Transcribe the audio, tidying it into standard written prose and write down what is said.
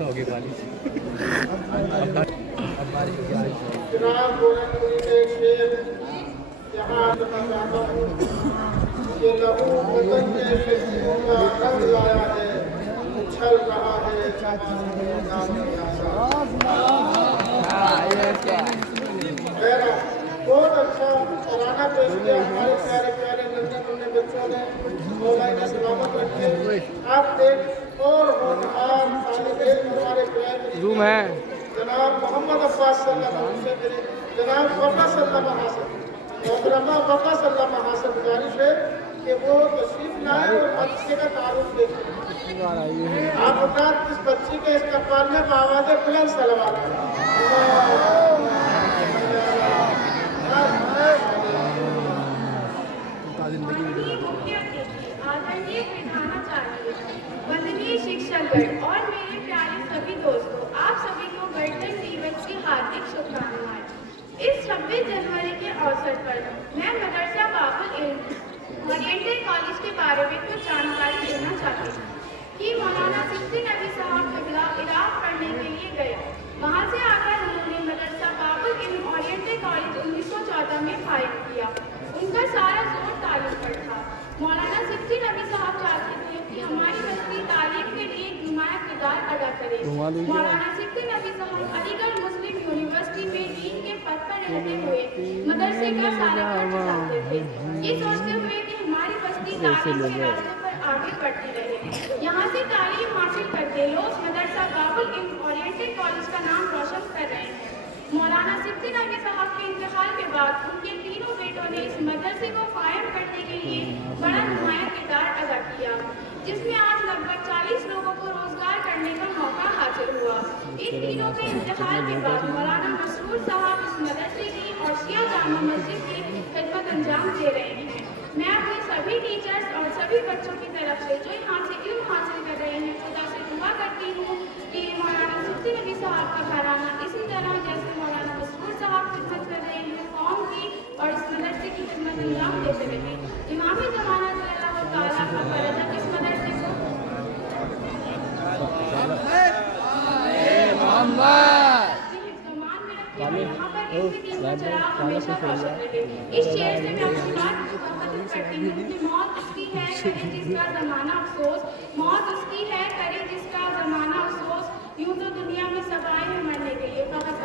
ہوگی بارش جناب گورکھپوری کے شیر یہاں چاہتا ہوں کہ لہو وطن کے فکروں کا رنگ لایا ہے اچھل رہا ہے بہت اچھا ترانہ پیش کیا ہمارے پیارے پیارے ننھے منھے بچوں نے مولا کی سلامت رکھے آپ ایک اور ہونہار طالب علم ہمارے پیارے جناب محمد عباس صلی اللہ علیہ وسلم جناب وفا صلی اللہ علیہ وسلم محترمہ وفا صلی اللہ علیہ وسلم گزارش ہے کہ وہ تشریف لائیں اور بچے کا تعارف دیں آپ حضرات اس بچی کے استقبال میں بآواز بلند صلوات آدरणीय प्रधानाचार्य, वंदनीय शिक्षकगण और मेरे प्यारे सभी दोस्तों, आप सभी को गणतंत्र दिवस की हार्दिक शुभकामनाएं। इस 26 जनवरी के अवसर पर मैं मदरसा बाबुल इल्म ओरिएंटल कॉलेज के बारे में कुछ जानकारी देना चाहती हूँ कि मौलाना सिद्दी नबी साहब क़िबला इराक़ पढ़ने के लिए गए। वहाँ से आकर उन्होंने मदरसा बाबुल इल्म ओरिएंटल कॉलेज 1914 में फाइल किया। उनका सारा जोर तालीम पर था। मौलाना सिद्दी नबी साहब चाहते थे कि हमारी बस्ती तालीम के लिए एक नुमाया किरदार अदा करे। मौलाना सिद्दी नबी साहब अलीगढ़ मुस्लिम यूनिवर्सिटी में डीन के पद पर रहते हुए मदरसे का सारा खर्च उठाते थे। ये सोचते हुए कि हमारी बस्ती तालीम के रास्ते पर आगे बढ़ती रहे। यहाँ से तालीम हासिल करके लोग मदरसा बाबुल इल्म ओरिएंटल कॉलेज का नाम रोशन कर रहे हैं। मौलाना सिद्दी नबी साहब के इंतकाल के बाद उनके तीनों बेटों ने इस मदरसे को कायम करने के लिए बड़ा नुमाया किरदार अदा किया, जिसमें आज लगभग 40 लोगों को रोजगार करने का मौका हासिल हुआ। इन तीनों के इंतकाल के बाद मौलाना मसरूर साहब इस मदरसे की और शिया जामा मस्जिद की खिदमत अंजाम दे रहे हैं। मैं अपने सभी टीचर्स और सभी बच्चों की तरफ से जो यहाँ से इल्म हासिल कर रहे हैं, खुदा से दुआ करती हूँ कि मौलाना सिद्दी नबी साहब का घराना इसी तरह जैसे मौलाना मसरूर साहब खिदमत कर रहे हैं कौम की और इस मदरसे की खिदमत अंजाम देते रहे। इमाम ज़माना अल्लाह ताला का फरज़ इस मदरसे को इस शेर से मैं अपनी बात खत्म करती हूँ कि मौत उसकी है करे जिसका ज़माना अफसोस, मौत उसकी है करे जिसका ज़माना अफसोस, यूँ तो दुनिया में सब आए हैं मरने के लिए, फ़कत